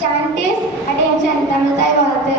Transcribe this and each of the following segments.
Scientists, attention, Tamilthai வாழ்த்து.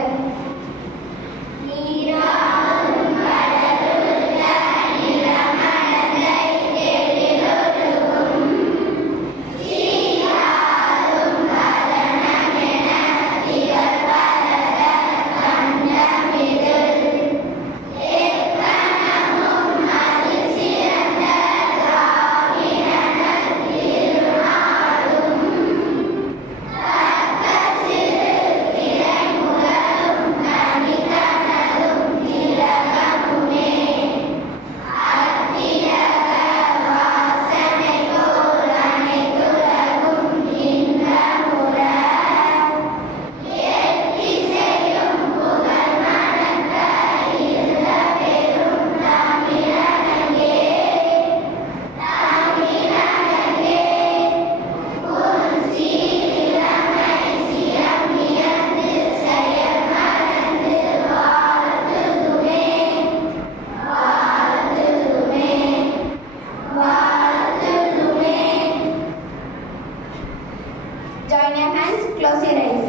Join your hands, close your eyes.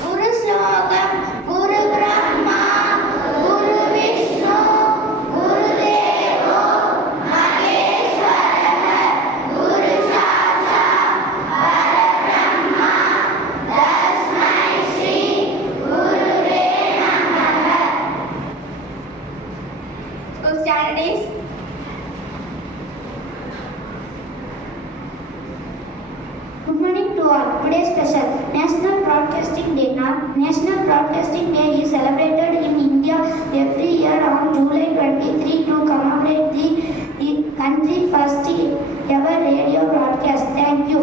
Guru Slokam, Guru Brahma, Guru Vishnu, Guru Devo, Maheshwara, Guru Sakshat, Parabrahma, Tasmai Shri, Gurave Namaha. School standard is Good morning to all. Today's special National Broadcasting Day. National Broadcasting Day is celebrated in India every year on July 23 to commemorate the country's first ever radio broadcast. Thank you.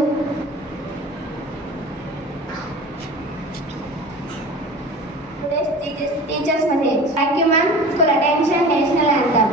Today's teachers message. Thank you, ma'am. School attention. National anthem.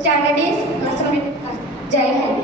Standard is Jai Hind.